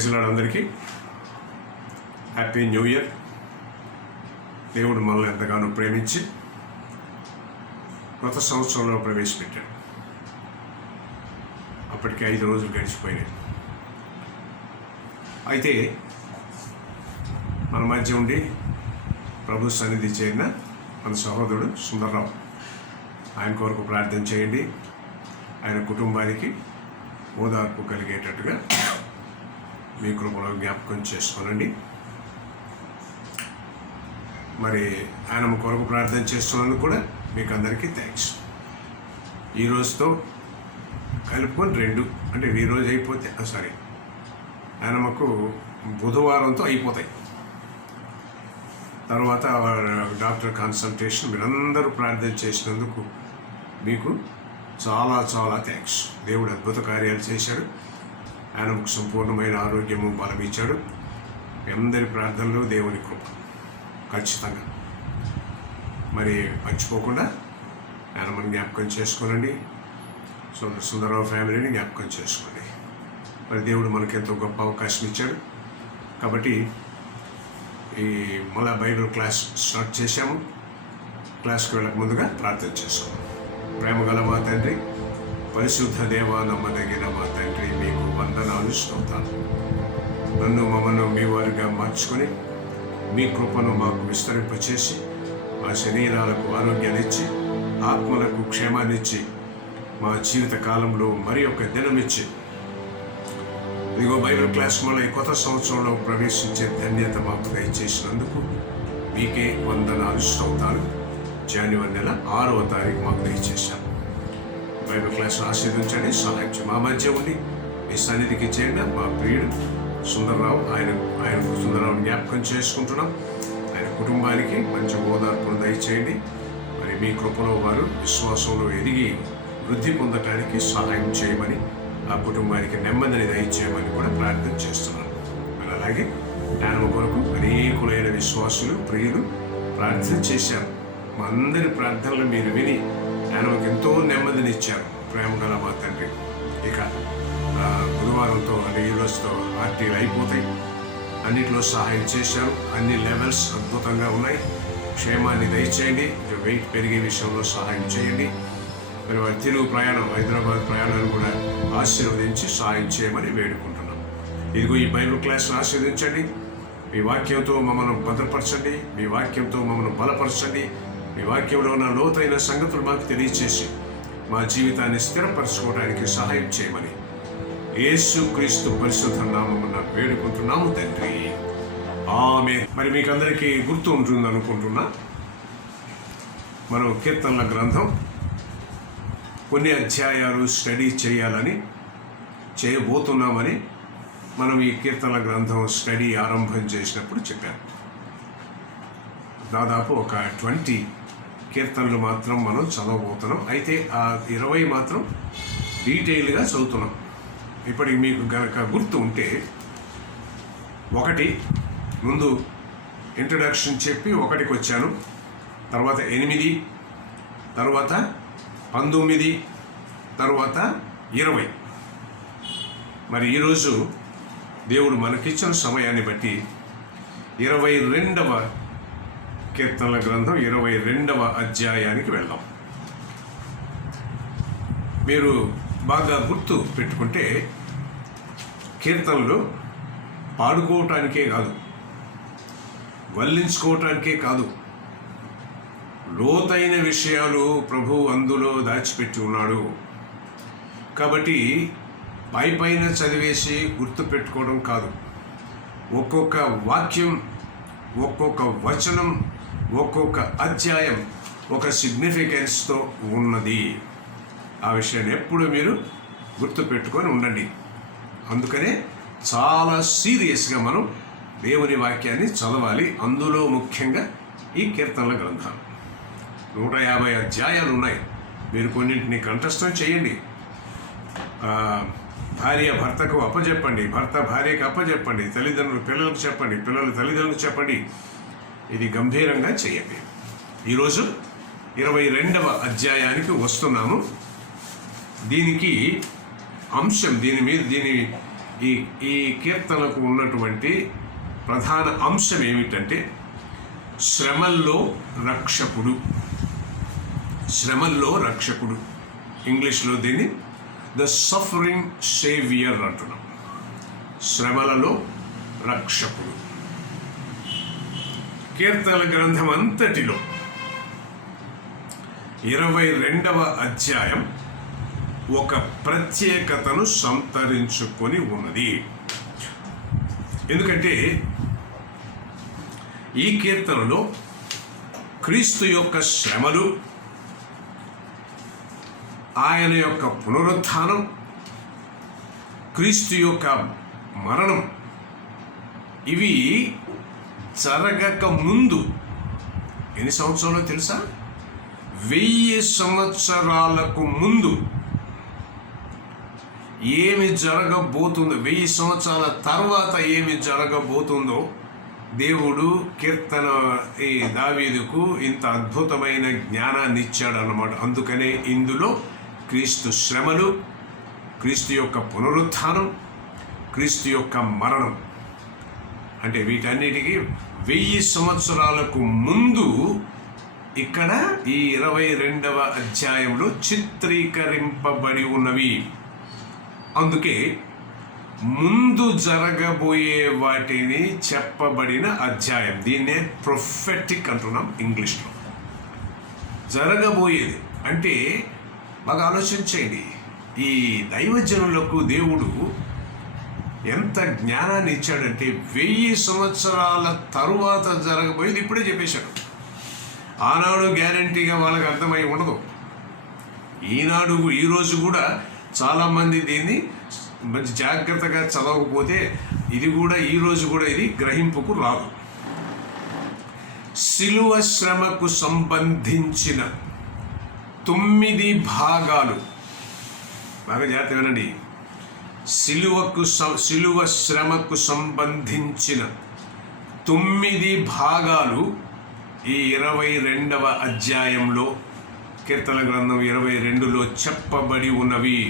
Praise lord అందరికీ happy new year. దేవుడు మనల్ని ఎంతగానో ప్రేమించి కొత్త సంవత్సరంలో ప్రవేశపెట్టాడు. అప్పటికి 5 రోజులు గడిచిపోయినాయి. అయితే మన మధ్య ఉండి ప్రభు సన్నిధి చేరిన మన సహోదరుడు సుందర్రావు, ఆయన కొరకు ప్రార్థన చేయండి. ఆయన కుటుంబానికి ఓదార్పు కలిగేటట్టుగా మీ కృపలో జ్ఞాపకం చేసుకోనండి. మరి ఆయన కొరకు ప్రార్థన చేస్తున్నందుకు కూడా మీకు అందరికీ థ్యాంక్స్. ఈ రోజుతో కలుపుకొని 2 అంటే ఈ రోజు అయిపోతే ఆయనకు బుధవారంతో అయిపోతాయి. తర్వాత డాక్టర్ కన్సల్టేషన్. మీరందరూ ప్రార్థన చేసినందుకు మీకు చాలా చాలా థ్యాంక్స్. దేవుడు అద్భుత కార్యాలు చేశాడు. ఆయనకు సంపూర్ణమైన ఆరోగ్యము బలం ఇచ్చాడు. మీ అందరి ప్రార్థనలు దేవుని కృప ఖచ్చితంగా. మరి మర్చిపోకుండా ఆయన మనం జ్ఞాపకం చేసుకోనండి. సుందరరావు ఫ్యామిలీని జ్ఞాపకం చేసుకోండి. మరి దేవుడు మనకి ఎంతో గొప్ప అవకాశం ఇచ్చాడు. కాబట్టి ఈ మళ్ళా బైబిల్ క్లాస్ స్టార్ట్ చేశాము. క్లాస్కి వెళ్ళక ముందుగా ప్రార్థన చేసుకోండి. ప్రేమ గల మా తండ్రి, పరిశుద్ధ దేవ, నమ్మదగిన మా తండ్రి, మీకు వందనాలు స్తోత్రాలు. నన్ను మమ్మల్ని మీ వారిగా మార్చుకొని మీ కృపను మాకు విస్తరింపచేసి మా శరీరాలకు ఆరోగ్యాన్నిచ్చి ఆత్మలకు క్షేమాన్నిచ్చి మా జీవిత కాలంలో మరి ఒక దినమిచ్చి ఇదిగో బైబిల్ క్లాస్ మళ్ళీ కొత్త సంవత్సరంలో ప్రవేశించే ధన్యత మాకు దయచేసినందుకు మీకే వందనాలు స్తోత్రాలు. జనవరి నెల 6వ తారీఖు మాకు దయచేశారు. బైబిల్ క్లాస్ ఆశీర్వదించండి, సహాయం మా మధ్య ఉండి మీ సన్నిధికి చేయండి. మా ప్రియుడు సుందర్రావు, ఆయన సుందర్రావుని జ్ఞాపకం చేసుకుంటున్నాం. ఆయన కుటుంబానికి మంచి ఓదార్పును దయచేయండి. మరి మీ కృపలో వారు విశ్వాసంలో ఎదిగి వృద్ధి పొందటానికి సహాయం చేయమని, ఆ కుటుంబానికి నెమ్మదిని దయచేయమని కూడా ప్రార్థన చేస్తున్నాను. మరి అలాగే జ్ఞానం కొరకు అనేకులైన విశ్వాసులు ప్రియులు ప్రార్థన చేశారు. మా అందరి ప్రార్థనలు మీరు విని జ్ఞానంకి ఎంతో నెమ్మదినిచ్చారు. ప్రేమ గల మా తండ్రి, ఇక బుధవారంతో అంటే ఈ రోజుతో ఆర్టీలు అయిపోతాయి. అన్నింటిలో సహాయం చేశారు. అన్ని లెవెల్స్ అద్భుతంగా ఉన్నాయి. క్షేమాన్ని దయచేయండి. వెయిట్ పెరిగే విషయంలో సహాయం చేయండి. మరి వారి తిరుగు ప్రయాణం, హైదరాబాద్ ప్రయాణాన్ని కూడా ఆశీర్వదించి సహాయం చేయమని వేడుకుంటున్నాం. ఇదిగో ఈ బైబిల్ క్లాస్ను ఆశీర్వదించండి. మీ వాక్యంతో మమ్మల్ని భద్రపరచండి. మీ వాక్యంతో మమ్మల్ని బలపరచండి. మీ వాక్యంలో ఉన్న లోతైన సంగతులు మాకు తెలియచేసి మా జీవితాన్ని స్థిరపరచుకోవడానికి సహాయం చేయమని యేసు క్రీస్తు పరిశుద్ధ నామమున వేడుకుంటున్నాము తండ్రి, ఆమేన్. మరి మీకు అందరికీ గుర్తు ఉంటుంది అనుకుంటున్నా, మనం కీర్తనల గ్రంథం కొన్ని అధ్యాయాలు స్టడీ చేయబోతున్నామని మనం ఈ కీర్తనల గ్రంథం స్టడీ ఆరంభం చేసినప్పుడు చెప్పాను. దాదాపు ఒక 20 కీర్తనలు మాత్రం మనం చదవబోతున్నాం. అయితే ఆ 20 మాత్రం డీటెయిల్గా చదువుతున్నాం. ఇప్పటికి మీకు గనక గుర్తు ఉంటే, 1 ముందు ఇంట్రడక్షన్ చెప్పి 1కి వచ్చాను. తర్వాత 8, తర్వాత 19, తర్వాత 20. మరి ఈరోజు దేవుడు మనకిచ్చిన సమయాన్ని బట్టి 22వ కీర్తనల గ్రంథం 22వ అధ్యాయానికి వెళ్దాం. మీరు బాగా గుర్తు పెట్టుకుంటే, కీర్తనలు పాడుకోవటానికే కాదు, వల్లించుకోవటానికే కాదు, లోతైన విషయాలు ప్రభు అందులో దాచిపెట్టి ఉన్నాడు. కాబట్టి పైన చదివేసి గుర్తు పెట్టుకోవడం కాదు, ఒక్కొక్క వాక్యం, ఒక్కొక్క వచనం, ఒక్కొక్క అధ్యాయం ఒక సిగ్నిఫికెన్స్తో ఉన్నది. ఆ విషయాన్ని ఎప్పుడు మీరు గుర్తు పెట్టుకొని ఉండండి. అందుకనే చాలా సీరియస్గా మనం దేవుని వాక్యాన్ని చదవాలి. అందులో ముఖ్యంగా ఈ కీర్తనల గ్రంథం 150 అధ్యాయాలు ఉన్నాయి. మీరు కొన్నింటిని కంఠస్థం చేయండి. భార్య భర్తకు అప్పచెప్పండి, భర్త భార్యకు అప్పచెప్పండి, తల్లిదండ్రులు పిల్లలకు చెప్పండి, పిల్లలు తల్లిదండ్రులకు చెప్పండి. ఇది గంభీరంగా చేయండి. ఈరోజు 22వ అధ్యాయానికి వస్తున్నాము. దీనికి అంశం, దీని ఈ ఈ కీర్తనకు ఉన్నటువంటి ప్రధాన అంశం ఏమిటంటే శ్రమల్లో రక్షకుడు. శ్రమల్లో రక్షకుడు, ఇంగ్లీష్లో దీన్ని ద సఫరింగ్ సేవియర్ అంటున్నాం. శ్రమలలో రక్షకుడు. కీర్తన గ్రంథం అంతటిలో 22వ అధ్యాయం ఒక ప్రత్యేకతను సంతరించుకొని ఉన్నది. ఎందుకంటే ఈ కీర్తనలో క్రీస్తు యొక్క శ్రమలు, ఆయన యొక్క పునరుత్థానం, క్రీస్తు యొక్క మరణం ఇవి జరగక ముందు ఎన్ని సంవత్సరాలు తెలుసా? 1000 సంవత్సరాలకు ముందు ఏమి జరగబోతుందో, 1000 సంవత్సరాల తర్వాత ఏమి జరగబోతుందో దేవుడు కీర్తన ఈ దావీదుకు ఇంత అద్భుతమైన జ్ఞానాన్ని ఇచ్చాడన్నమాట. అందుకనే ఇందులో క్రీస్తు శ్రమలు, క్రీస్తు యొక్క పునరుత్థానం, క్రీస్తు యొక్క మరణం అంటే వీటన్నిటికీ 1000 సంవత్సరాలకు ముందు ఇక్కడ ఈ 22వ అధ్యాయంలో చిత్రీకరింపబడి ఉన్నవి. అందుకే ముందు జరగబోయే వాటిని చెప్పబడిన అధ్యాయం. దీన్నే ప్రొఫెటిక్ అంటున్నాం ఇంగ్లీష్లో. జరగబోయేది అంటే బాగా ఆలోచించండి. ఈ దైవజనులకు దేవుడు ఎంత జ్ఞానాన్ని ఇచ్చాడంటే 1000 సంవత్సరాల తరువాత జరగబోయేది ఇప్పుడే చెప్పేశాడు. ఆనాడు గ్యారంటీగా వాళ్ళకి అర్థమై ఉండదు. ఈరోజు కూడా చాలామంది దీన్ని మంచి జాగ్రత్తగా చదవకపోతే ఈరోజు కూడా ఇది గ్రహింపుకు రాదు. శిలువ శ్రమకు సంబంధించిన 9 భాగాలు, బాగా జాగ్రత్త వినండి. శిలువ శ్రమకు సంబంధించిన 9 భాగాలు ఈ 22వ అధ్యాయంలో కీర్తన గ్రంథం 22లో చెప్పబడి ఉన్నవి.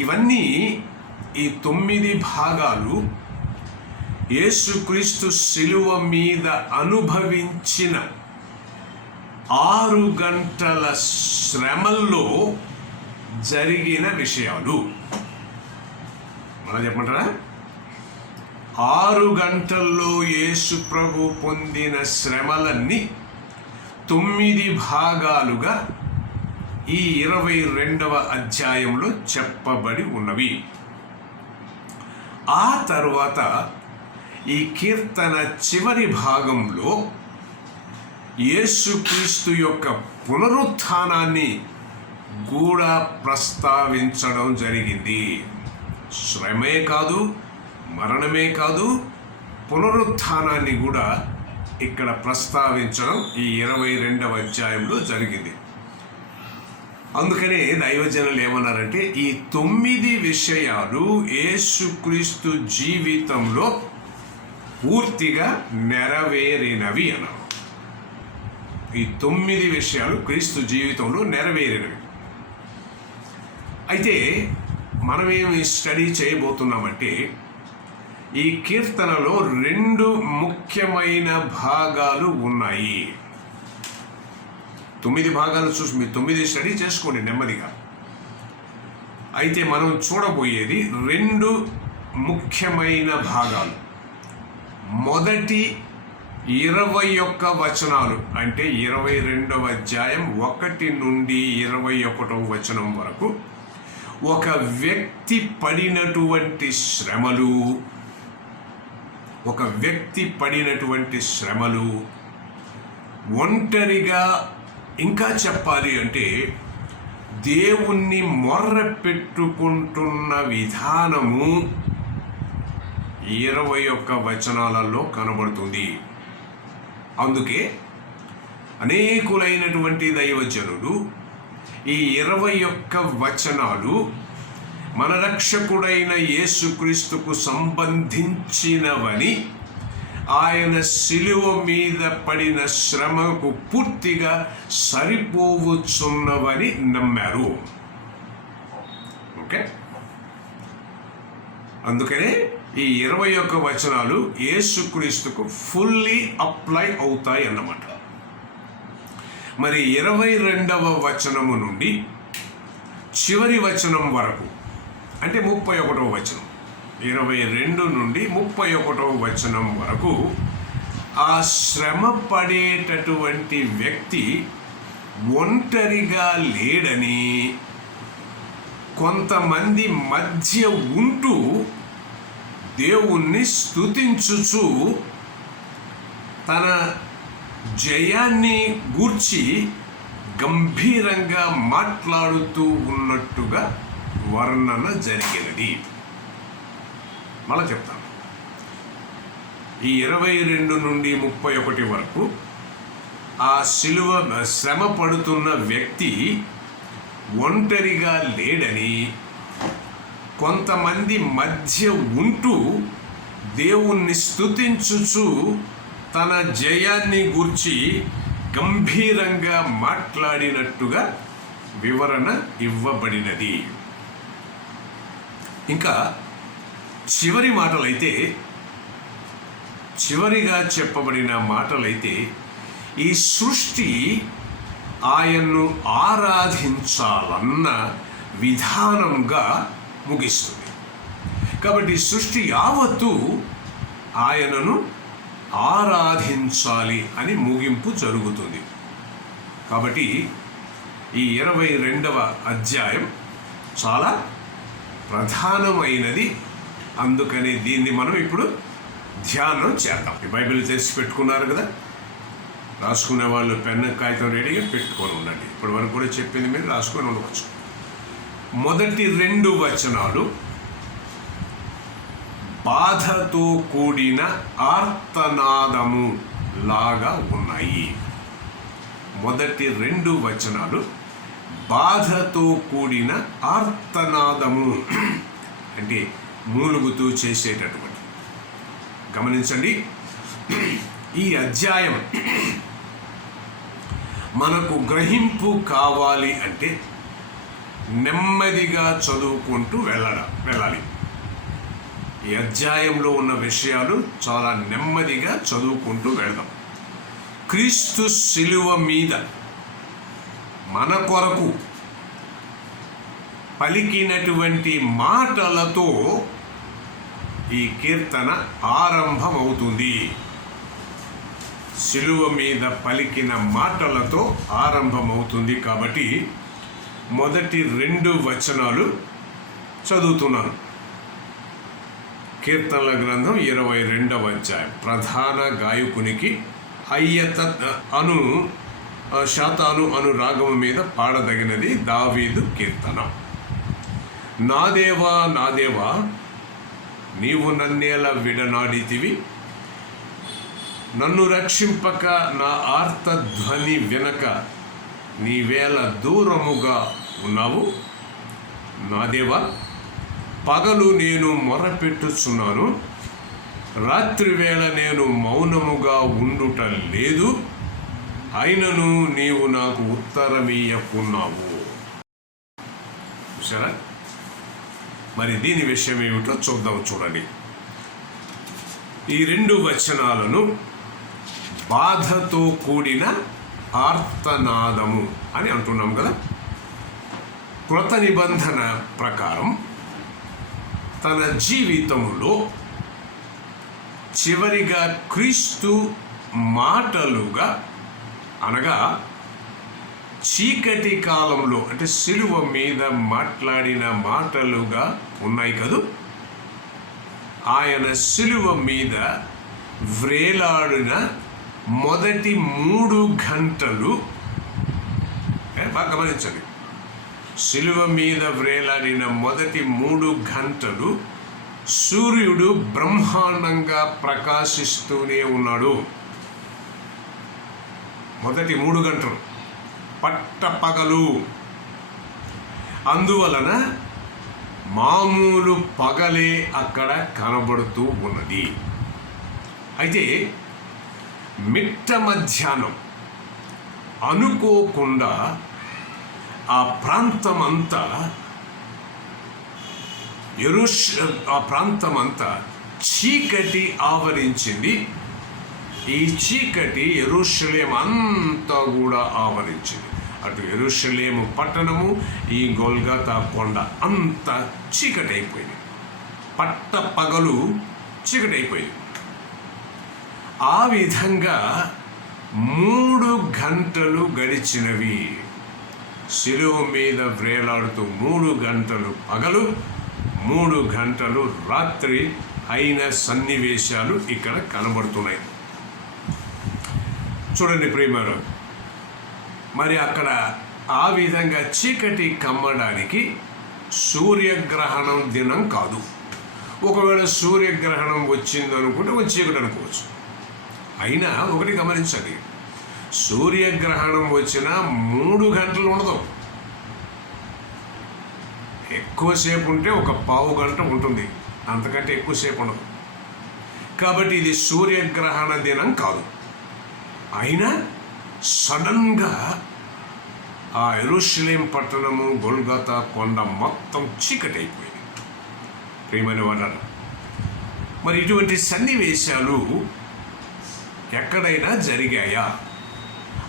ఇవన్నీ ఈ 9 భాగాలు యేసుక్రీస్తు శిలువ మీద అనుభవించిన 6 గంటల శ్రమల్లో జరిగిన విషయాలు. మనం చెప్పమంటారా? 6 గంటల్లో యేసు ప్రభు పొందిన శ్రమలన్నీ 9 భాగాలుగా ఈ 22వ అధ్యాయంలో చెప్పబడి ఉన్నవి. ఆ తర్వాత ఈ కీర్తన చివరి భాగంలో యేసుక్రీస్తు యొక్క పునరుత్థానాన్ని కూడా ప్రస్తావించడం జరిగింది. శ్రమే కాదు, మరణమే కాదు, పునరుత్థానాన్ని కూడా ఇక్కడ ప్రస్తావించడం ఈ 22వ అధ్యాయంలో జరిగింది. అందుకనే దైవజనులు ఏమన్నారంటే ఈ 9 విషయాలు యేసుక్రీస్తు జీవితంలో పూర్తిగా నెరవేరినవి అన్నారు. ఈ 9 విషయాలు క్రీస్తు జీవితంలో నెరవేరినవి. అయితే మనమేమి స్టడీ చేయబోతున్నామంటే ఈ కీర్తనలో 2 ముఖ్యమైన భాగాలు ఉన్నాయి. 9 భాగాలు చూసి మీరు 9 స్టడీ చేసుకోండి నెమ్మదిగా. అయితే మనం చూడబోయేది 2 ముఖ్యమైన భాగాలు. మొదటి 21 వచనాలు అంటే 22వ అధ్యాయం 1 నుండి 21వ వచనం వరకు ఒక వ్యక్తి పడినటువంటి శ్రమలు, ఒంటరిగా, ఇంకా చెప్పాలి అంటే దేవుణ్ణి మొర్ర పెట్టుకుంటున్న విధానము 21 వచనాలలో కనబడుతుంది. అందుకే అనేకులైనటువంటి దైవజనులు ఈ 21 వచనాలు మన రక్షకుడైన యేసుక్రీస్తుకు సంబంధించినవని, ఆయన శిలువ మీద పడిన శ్రమకు పూర్తిగా సరిపోవచ్చున్నవని నమ్మారు. ఓకే, అందుకనే ఈ 21 వచనాలు యేసుక్రీస్తుకు ఫుల్లీ అప్లై అవుతాయి అన్నమాట. మరి 22వ వచనము నుండి చివరి వచనం వరకు, అంటే 31వ వచనం, 22 నుండి 31వ వచనం వరకు ఆ శ్రమ పడేటటువంటి వ్యక్తి ఒంటరిగా లేడని, కొంతమంది మధ్య ఉంటూ దేవుణ్ణి స్తుతించుచు తన జయాన్ని గూర్చి గంభీరంగా మాట్లాడుతూ ఉన్నట్టుగా వర్ణన జరిగినది. మళ్ళా చెప్తాను. ఈ 22 నుండి 31 వరకు ఆ శిలువ శ్రమ పడుతున్న వ్యక్తి ఒంటరిగా లేడని, కొంతమంది మధ్య ఉంటూ దేవుణ్ణి స్తుతించుచు తన జయాన్ని గూర్చి గంభీరంగా మాట్లాడినట్టుగా వివరణ ఇవ్వబడినది. ఇంకా చివరి మాటలైతే, చివరిగా చెప్పబడిన మాటలైతే ఈ సృష్టి ఆయన్ను ఆరాధించాలన్న విధానంగా ముగిస్తుంది. కాబట్టి సృష్టి యావత్తు ఆయనను ఆరాధించాలి అని ముగింపు జరుగుతుంది. కాబట్టి ఈ 22వ అధ్యాయం చాలా ప్రధానమైనది. అందుకని దీన్ని మనం ఇప్పుడు ధ్యానం చేద్దాం. ఈ బైబిల్ తెరిచి పెట్టుకున్నారు కదా, రాసుకునే వాళ్ళు పెన్ను కాగితం రెడీగా పెట్టుకొని ఉండండి. ఇప్పటి వరకు కూడా చెప్పింది మీరు రాసుకొని ఉండవచ్చు. మొదటి 2 వచనాలు బాధతో కూడిన ఆర్తనాదము లాగా ఉన్నాయి. మొదటి 2 వచనాలు బాధతో కూడిన ఆర్తనాదము అంటే మూలుగుతూ చేసేటటువంటి. గమనించండి, ఈ అధ్యాయం మనకు గ్రహింపు కావాలి అంటే నెమ్మదిగా చదువుకుంటూ వెళ్ళాలి. ఈ అధ్యాయంలో ఉన్న విషయాలు చాలా నెమ్మదిగా చదువుకుంటూ వెళదాం. క్రీస్తు శిలువ మీద మన కొరకు పలికినటువంటి మాటలతో ఈ కీర్తన ఆరంభమవుతుంది. శిలువ మీద పలికిన మాటలతో ఆరంభమవుతుంది. కాబట్టి మొదటి 2 వచనాలు చదువుతున్నాను. కీర్తనల గ్రంథం 22వ అధ్యాయం. ప్రధాన గాయకునికి అయ్యత శాతాను అను రాగము మీద పాడదగినది దావీదు కీర్తన. నా దేవా నా దేవా, నీవు నన్నేలా విడనాడితివి, నన్ను రక్షింపక నా ఆర్తధ్వని వినక నీవేళ దూరముగా ఉన్నావు. నా దేవా, పగలు నేను మొరపెట్టుచున్నాను, రాత్రి వేళ నేను మౌనముగా ఉండుట లేదు, అయినను నీవు నాకు ఉత్తరమీయకున్నావు. సరే, మరి దీని విషయం ఏమిటో చూద్దాం. చూడండి, ఈ 2 వచనాలను బాధతో కూడిన ఆర్తనాదము అని అంటున్నాం కదా. కృత నిబంధన ప్రకారం తన జీవితంలో చివరిగా క్రీస్తు మాటలుగా, అనగా చీకటి కాలంలో అంటే శిలువ మీద మాట్లాడిన మాటలుగా ఉన్నాయి కదూ. ఆయన శిలువ మీద వ్రేలాడిన మొదటి 3 గంటలు, బాగా గమనించండి, శిలువ మీద వ్రేలాడిన మొదటి 3 గంటలు సూర్యుడు బ్రహ్మాండంగా ప్రకాశిస్తూనే ఉన్నాడు. మొదటి 3 గంటలు పట్టపగలు. అందువలన మామూలు పగలే అక్కడ కనబడుతూ ఉన్నది. అయితే మిట్ట మధ్యాహ్నం అనుకోకుండా ఆ ప్రాంతమంతా ఆ ప్రాంతం అంతా చీకటి ఆవరించింది. ఈ చీకటి యెరూషలేము అంతా కూడా ఆవరించింది. అటు యెరూషలేము పట్టణము, ఈ గొల్గతా కొండ అంతా చీకటి అయిపోయింది. పట్ట పగలు చీకటి అయిపోయింది. ఆ విధంగా 3 గంటలు గడిచినవి. శిలువ మీద వ్రేలాడుతూ 3 గంటలు పగలు, 3 గంటలు రాత్రి అయిన సన్నివేశాలు ఇక్కడ కనబడుతున్నాయి. చూడండి ప్రియమారు, మరి అక్కడ ఆ విధంగా చీకటి కమ్మడానికి సూర్యగ్రహణం దినం కాదు. ఒకవేళ సూర్యగ్రహణం వచ్చిందనుకుంటే ఒక చీకటి అనుకోవచ్చు. అయినా ఒకటి గమనించండి, సూర్యగ్రహణం వచ్చినా 3 గంటలు ఉండదు. ఎక్కువసేపు ఉంటే ఒక పావు గంట ఉంటుంది, అంతకంటే ఎక్కువసేపు ఉండదు. కాబట్టి ఇది సూర్యగ్రహణ దినం కాదు. అయినా సడన్గా ఆ యెరూషలేం పట్టణము, గొల్గతా కొండ మొత్తం చీకటి అయిపోయింది. ప్రియమైన వాళ్ళారా, మరి ఇటువంటి సన్నివేశాలు ఎక్కడైనా జరిగాయా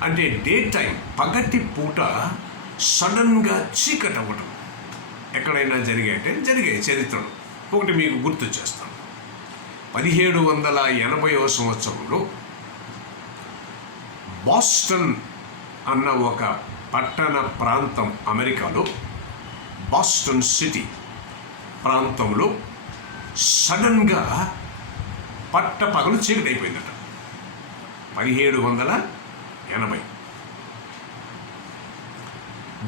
అంటే డే టైం, పగటి పూట సడన్గా చీకటి అవ్వటం ఎక్కడైనా జరిగాయంటే జరిగాయి చరిత్రలో. ఒకటి మీకు గుర్తు చేస్తాను. 1780వ సంవత్సరంలో బాస్టన్ అన్న ఒక పట్టణ ప్రాంతం, అమెరికాలో బాస్టన్ సిటీ ప్రాంతంలో సడన్గా పట్ట పగలు చీకటి అయిపోయిందట. 1780.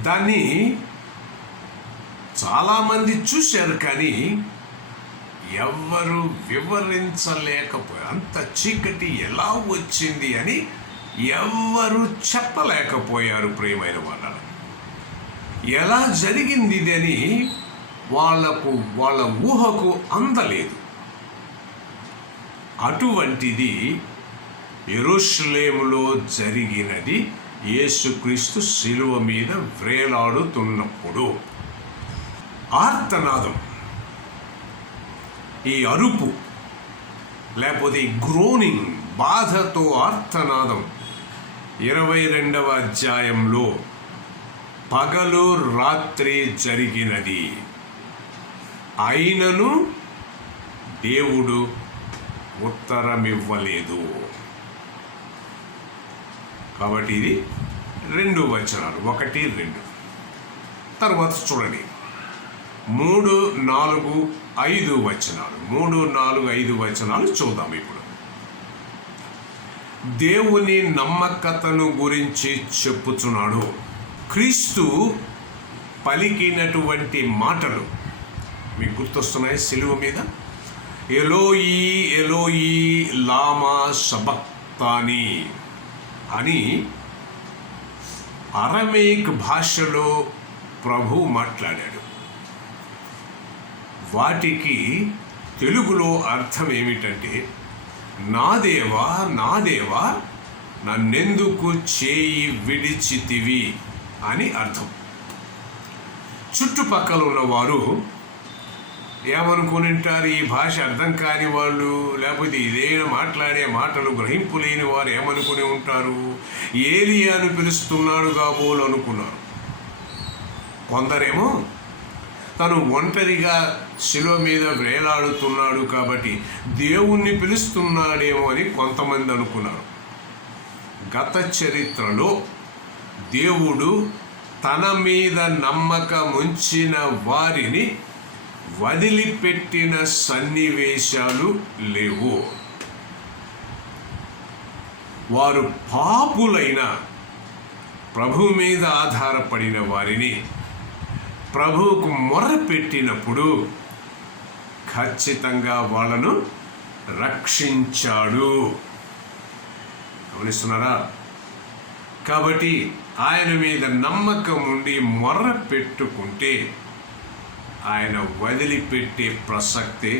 దాన్ని చాలామంది చూశారు, కానీ ఎవ్వరు వివరించలేకపోయారు. అంత చీకటి ఎలా వచ్చింది అని ఎవ్వరు చెప్పలేకపోయారు. ప్రియమైన వాళ్ళ, ఎలా జరిగింది ఇది అని వాళ్ళ ఊహకు అందలేదు. అటువంటిది యెరూషలేములో జరిగినది. యేసుక్రీస్తు శిలువ మీద వ్రేలాడుతున్నప్పుడు ఆర్తనాదం, ఈ అరుపు లేకపోతే ఈ గ్రోనింగ్, బాధతో ఆర్తనాదం 22వ అధ్యాయంలో పగలు రాత్రి జరిగినది. అయినను దేవుడు ఉత్తరమివ్వలేదు. కాబట్టి ఇది 2 వచనాలు, 1, 2. తర్వాత చూడండి 3, 4, 5 వచనాలు. 3, 4, 5 వచనాలు చూద్దాం ఇప్పుడు. దేవుని నమ్మకతను గురించి చెప్పుచున్నాడు. క్రీస్తు పలికినటువంటి మాటలు మీకు గుర్తొస్తున్నాయి. శిలువ మీద ఎలోయి ఎలోయి లామా సబక్తాని అని అరమేయిక్ భాషలో ప్రభు మాట్లాడాడు. వాటికి తెలుగులో అర్థం ఏమిటంటే, నా దేవా నా దేవా నన్నెందుకు చేయి విడిచితివి అని అర్థం. చుట్టుపక్కల ఉన్నవారు ఏమనుకుని ఉంటారు, ఈ భాష అర్థం కాని వాళ్ళు, లేకపోతే ఇదే మాట్లాడే మాటలు గ్రహింపు లేని వారు ఏమనుకుని ఉంటారు, ఏలియాను పిలుస్తున్నాడు కాబోలు అనుకున్నారు. కొందరేమో తను ఒంటరిగా శిలువ మీద వేలాడుతున్నాడు కాబట్టి దేవుణ్ణి పిలుస్తున్నాడేమో అని కొంతమంది అనుకున్నారు. గత చరిత్రలో దేవుడు తన మీద నమ్మకం ఉంచిన వారిని వదిలిపెట్టిన సన్నివేశాలు లేవు. వారు పాపులైన ప్రభు మీద ఆధారపడిన వారిని ప్రభువుకు మొర్రపెట్టినప్పుడు ఖచ్చితంగా వాళ్ళను రక్షించాడు. గమనిస్తున్నారా? కాబట్టి ఆయన మీద నమ్మకం ఉండి మొర్ర పెట్టుకుంటే ఆయన వదిలిపెట్టే ప్రసక్తే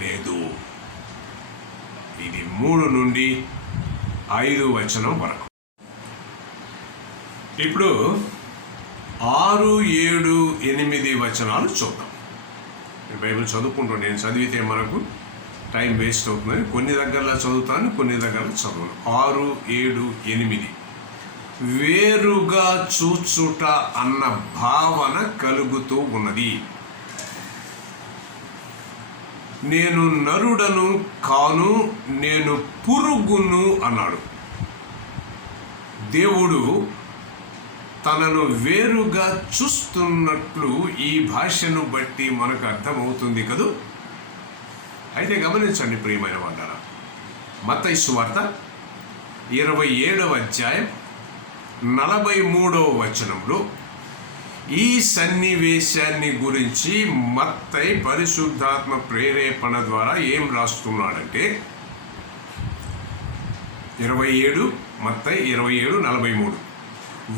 లేదు. ఇది 3 నుండి 5 వచనం వరకు. ఇప్పుడు 6, 7, 8 వచనాలు చూద్దాం. బైబిల్ చదువుకుంటాను. నేను చదివితే మనకు టైం వేస్ట్ అవుతుందని కొన్ని దగ్గరలో చదువుతాను, కొన్ని దగ్గరలో చదవను. 6, 7, 8 వేరుగా చూచుట అన్న భావన కలుగుతూ ఉన్నది. నేను నరుడను కాను, నేను పురుగును అన్నాడు. దేవుడు తనను వేరుగా చూస్తున్నట్లు ఈ భాషను బట్టి మనకు అర్థమవుతుంది కదూ. అయితే గమనించండి ప్రియమైన వాళ్ళారా, మత్తయి సువార్త 27వ అధ్యాయం 43వ వచనంలో ఈ సన్నివేశాన్ని గురించి మత్తయి పరిశుద్ధాత్మ ప్రేరేపణ ద్వారా ఏం రాస్తున్నాడంటే, మత్తయి 27:43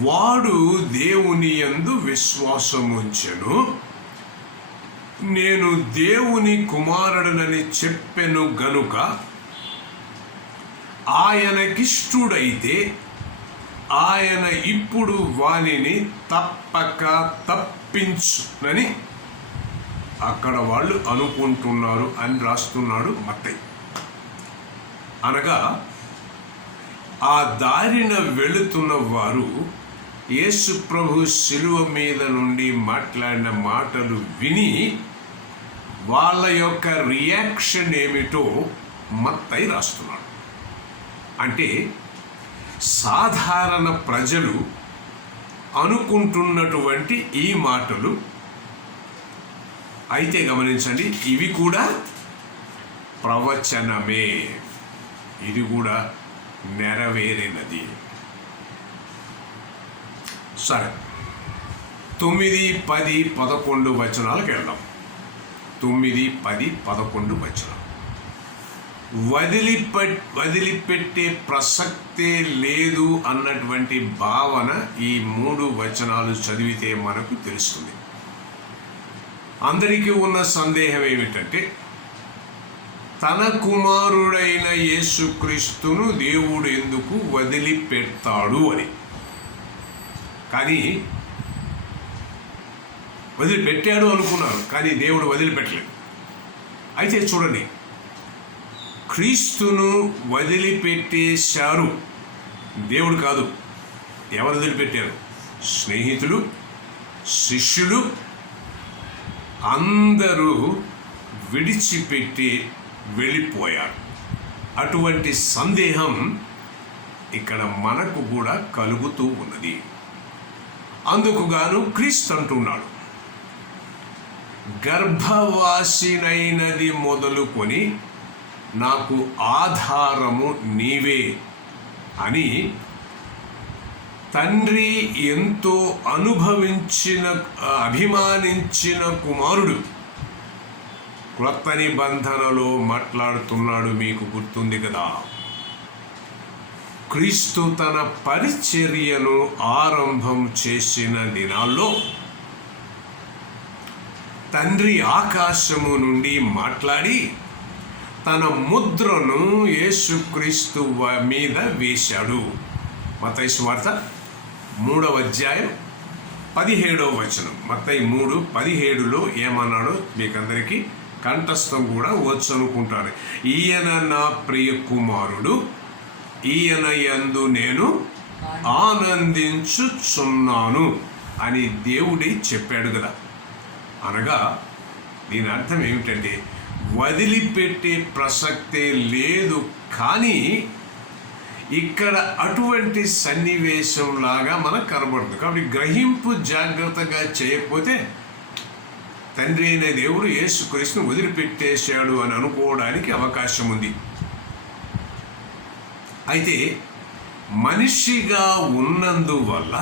వాడు దేవుని యందు విశ్వాసముంచెను, నేను దేవుని కుమారుడనని చెప్పెను గనుక ఆయనకిష్టుడైతే ఆయన ఇప్పుడు వానిని తప్పక తప్పించునని అక్కడ వాళ్ళు అనుకుంటున్నారు అని రాస్తున్నాడు మత్తయి. అనగా ఆ దారిన వెళుతున్న వారు యేసు ప్రభు శిలువ మీద నుండి మాట్లాడిన మాటలు విని వాళ్ళ యొక్క రియాక్షన్ ఏమిటో మత్తయి రాస్తున్నాడు. అంటే సాధారణ ప్రజలు అనుకుంటున్నటువంటి ఈ మాటలు అయితే గమనించండి, ఇవి కూడా ప్రవచనమే, ఇది కూడా నెరవేరినది. సరే, 9, 10, 11 వచనాలకు వెళ్దాం. 9, 10, 11 వచనాలు. వదిలిపెట్టే ప్రసక్తే లేదు అన్నటువంటి భావన ఈ 3 వచనాలు చదివితే మనకు తెలుస్తుంది. అందరికీ ఉన్న సందేహం ఏమిటంటే, తన కుమారుడైన యేసుక్రీస్తును దేవుడు ఎందుకు వదిలిపెడతాడు అని. కానీ వదిలిపెట్టాడు అనుకున్నారు, కానీ దేవుడు వదిలిపెట్టలేదు. అయితే చూడండి, క్రీస్తును వదిలిపెట్టేశారు, దేవుడు కాదు. ఎవరు వదిలిపెట్టారు? స్నేహితులు, శిష్యులు అందరూ విడిచిపెట్టి వెళ్ళిపోయారు. అటువంటి సందేహం ఇక్కడ మనకు కూడా కలుగుతూ ఉన్నది. అందుకుగాను క్రీస్తు అంటున్నాడు, గర్భవాసినైనది మొదలుకొని నాకు ఆధారము నీవే అని తండ్రి ఎంతో అభిమానించిన కుమారుడు క్రొత్త నిబంధనలో మాట్లాడుతున్నాడు. మీకు గుర్తుంది కదా, క్రీస్తు తన పరిచర్యను ఆరంభం చేసిన దినాల్లో తండ్రి ఆకాశము నుండి మాట్లాడి తన ముద్రను యేసుక్రీస్తు మీద వేశాడు. మత్తయి సువార్త 3వ అధ్యాయం 17వ వచనం. మత్తయి 3:17లో ఏమన్నాడో మీకందరికీ కంఠస్థం కూడా వచ్చు అనుకుంటాను. ఈయన నా ప్రియ కుమారుడు, ఈయన యందు నేను ఆనందించుచున్నాను అని దేవుడే చెప్పాడు కదా. అనగా దీని అర్థం ఏమిటంటే, వదిలిపెట్టే ప్రసక్తే లేదు. కానీ ఇక్కడ అటువంటి సన్నివేశం లాగా మనకు కనబడుతుంది. కాబట్టి గ్రహింపు జాగ్రత్తగా చేయకపోతే తండ్రి అయిన దేవుడు యేసుక్రీస్తును వదిలిపెట్టేశాడు అని అనుకోవడానికి అవకాశం ఉంది. అయితే మనిషిగా ఉన్నందువల్ల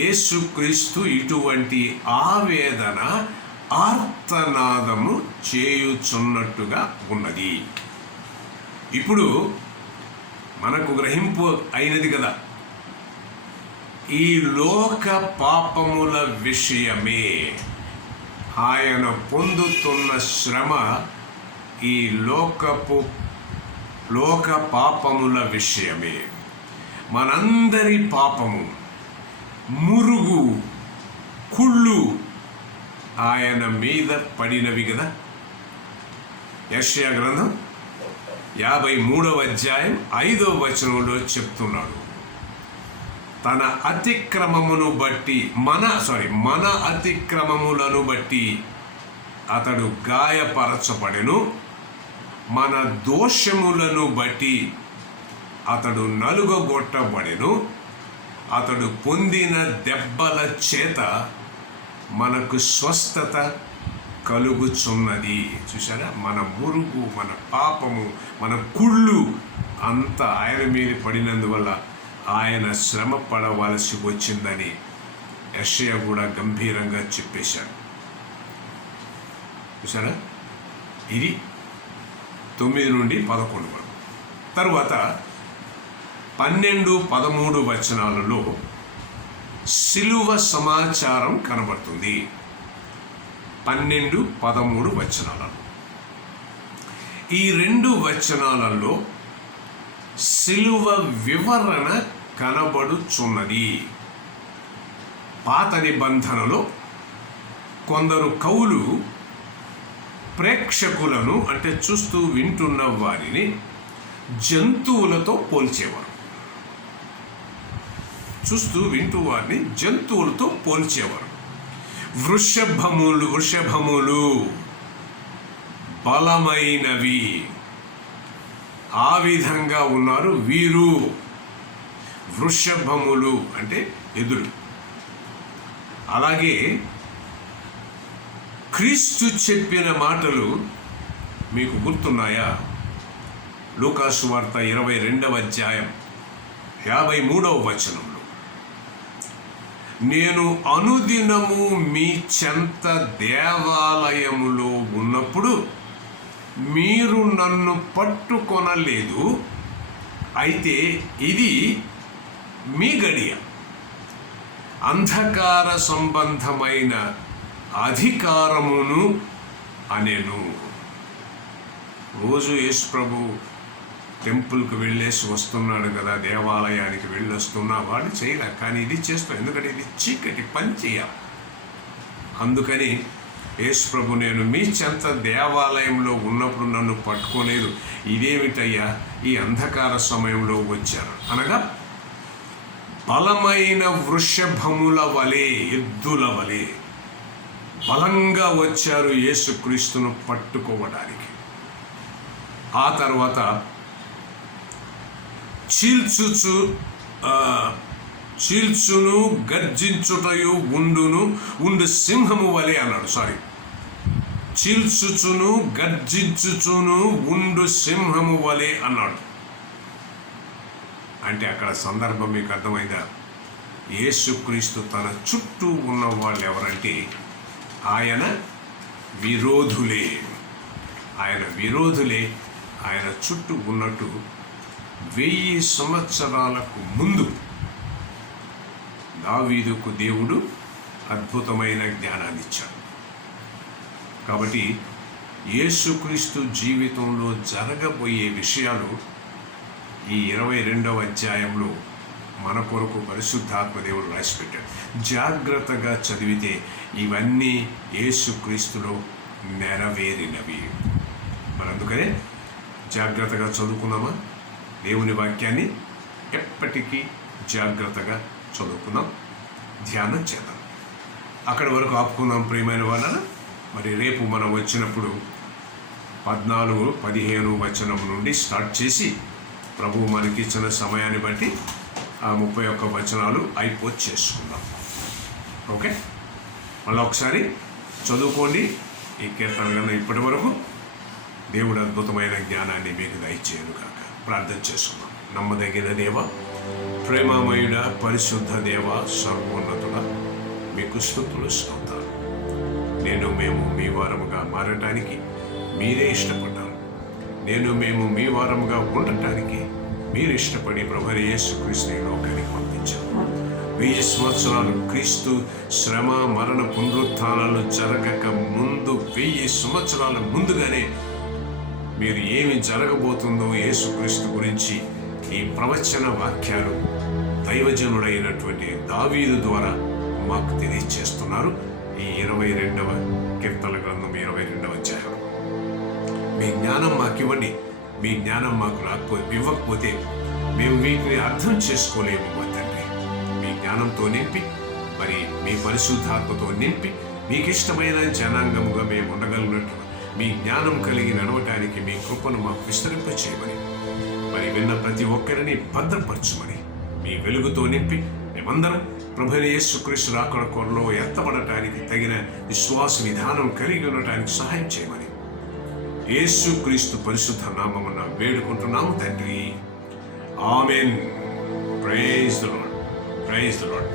యేసుక్రీస్తు ఇటువంటి ఆవేదన, ఆర్తనాదము చేయుచున్నట్టుగా ఉన్నది. ఇప్పుడు మనకు గ్రహింపు అయినది కదా, ఈ లోక పాపముల విషయమే, ఆయన పొందుతున్న శ్రమ ఈ లోక పాపముల విషయమే. మనందరి పాపము, మురుగు, కుళ్ళు ఆయన మీద పడినవి కదా. యెషయా గ్రంథం 53వ అధ్యాయం 5వ వచనంలో చెప్తున్నాడు, తన అతిక్రమమును బట్టి మన అతిక్రమములను బట్టి అతడు గాయపరచబడెను, మన దోషములను బట్టి అతడు నలుగగొట్టబడెను, అతడు పొందిన దెబ్బల చేత మనకు స్వస్థత కలుగుచున్నది. చూసారా, మన మురుగు, మన పాపము, మన కుళ్ళు అంతా ఆయన మీద పడినందువల్ల ఆయన శ్రమ పడవలసి వచ్చిందని యెషయా కూడా గంభీరంగా చెప్పేశాడు. చూసారా, ఇది 9 నుండి 11 వరకు. తరువాత 12, 13 వచనాలలో సిలువ సమాచారం కనబడుతుంది. 12, 13 వచనాలలో ఈ 2 వచనాలలో సిలువ వివరణ కనబడుచున్నది. పాత నిబంధనలో కొందరు కవులు ప్రేక్షకులను, అంటే చూస్తూ వింటున్న వారిని జంతువులతో పోల్చేవారు. చూస్తూ వింటూ వారిని జంతువులతో పోల్చేవారు. వృషభములు బలమైనవి, ఆ విధంగా ఉన్నారు వీరు. వృషభములు అంటే ఎదురు. అలాగే క్రీస్తు చెప్పిన మాటలు మీకు గుర్తున్నాయా? లూకాసు వార్త 22వ అధ్యాయం 53వ వచనంలో, నేను అనుదినము మీ చెంత దేవాలయములో ఉన్నప్పుడు మీరు నన్ను పట్టుకొనలేదు, అయితే ఇది మీ గడియ, అంధకార సంబంధమైన అధికారమును అనేను. రోజు యేసు ప్రభు టెంపుల్కి వెళ్ళేసి వస్తున్నాడు కదా, దేవాలయానికి వెళ్ళి వస్తున్నా వాడు చేయలే, కానీ ఇది చేస్తాం. ఎందుకంటే ఇది చీకటి పని చేయాలి. అందుకని యేసు ప్రభు, నేను మీ చెంత దేవాలయంలో ఉన్నప్పుడు నన్ను పట్టుకోలేదు, ఇదేమిటయ్యా ఈ అంధకార సమయంలో వచ్చారు అనగా, బలమైన వృషభముల వలె, ఎద్దుల వలె బలంగా వచ్చారు యేసుక్రీస్తును పట్టుకోవడానికి. ఆ తర్వాత చీల్చును గర్జించుటయు ఉండు సింహము వలె అన్నాడు. చీల్చుచును గర్జించుచును ఉండు సింహము వలె అన్నాడు. అంటే అక్కడ సందర్భం మీకు అర్థమైందా? యేసుక్రీస్తు తన చుట్టూ ఉన్న వాళ్ళు ఎవరంటే ఆయన విరోధులే. ఆయన చుట్టూ ఉన్నట్టు 1000 సంవత్సరాలకు ముందు దావీదుకు దేవుడు అద్భుతమైన జ్ఞానాన్ని ఇచ్చాడు. కాబట్టి యేసుక్రీస్తు జీవితంలో జరగబోయే విషయాలు ఈ 22వ అధ్యాయంలో మన కొరకు పరిశుద్ధాత్మ దేవుడు రాసిపెట్టాడు. జాగ్రత్తగా చదివితే ఇవన్నీ యేసుక్రీస్తులో నెరవేరినవి. మరి అందుకనే జాగ్రత్తగా చదువుకున్నామా? దేవుని వాక్యాన్ని ఎప్పటికీ జాగ్రత్తగా చదువుకుందాం, ధ్యానం చేద్దాం. అక్కడి వరకు ఆపుకుందాం ప్రియమైన వాళ్ళ. మరి రేపు మనం వచ్చినప్పుడు 14, 15 వచనం నుండి స్టార్ట్ చేసి ప్రభువు మనకిచ్చిన సమయాన్ని బట్టి ఆ 31 వచనాలు అయిపోయి చేసుకుందాం. ఓకే, మళ్ళీ ఒకసారి చదువుకోండి ఈ కీర్తనలను. ఇప్పటి వరకు దేవుడు అద్భుతమైన జ్ఞానాన్ని మీకు దయచేయను కాక. ప్రార్థన చేసుకుందాం. నమ్మదగిన దేవ, ప్రేమమయుడ, పరిశుద్ధ దేవ, సర్వోన్నతుడ, మీకు స్తుతులు స్తోత్రాలు. మేము మీ వారముగా మారటానికి మీరే ఇష్టపడ్డారు. మేము మీ వారముగా ఉండటానికి మీరు ఇష్టపడి ప్రభువైన యేసుక్రీస్తుని లోకానికి పంపించారు. 1000 సంవత్సరాలు క్రీస్తు శ్రమ, మరణ, పునరుత్థానాలు జరగక ముందు 1000 సంవత్సరాల ముందుగానే మీరు ఏమి జరగబోతుందో యేసుక్రీస్తు గురించి ఈ ప్రవచన వాక్యాలు దైవజనుడైనటువంటి దావీదు ద్వారా మాకు తెలియచేస్తున్నారు. ఈ 22వ కీర్తన గ్రంథం 22వ అధ్యాయం. మీ జ్ఞానం మాకు ఇవ్వండి. మీ జ్ఞానం మాకు ఇవ్వకపోతే మేము వీటిని అర్థం చేసుకోలేము మా తండ్రి. మీ జ్ఞానంతో నింపి, మరి మీ పరిశుద్ధాత్మతో నింపి, మీకు ఇష్టమైన జనాంగముగా మేము ఉండగలిగినట్టు మీ జ్ఞానం కలిగి నడవటానికి మీ కృపను మాకు విస్తరింపచేయమని, మరి విన్న ప్రతి ఒక్కరిని భద్రపరచుమని, మీ వెలుగుతో నింపి మేమందరం ప్రభువైన యేసుక్రీస్తు రాకడ కొరలో ఎత్తబడటానికి తగిన విశ్వాస విధానం కలిగి ఉండటానికి సహాయం చేయమని యేసుక్రీస్తు పరిశుద్ధ నామమున వేడుకుంటున్నాము తండ్రి. Amen. Praise the lord. Praise the lord.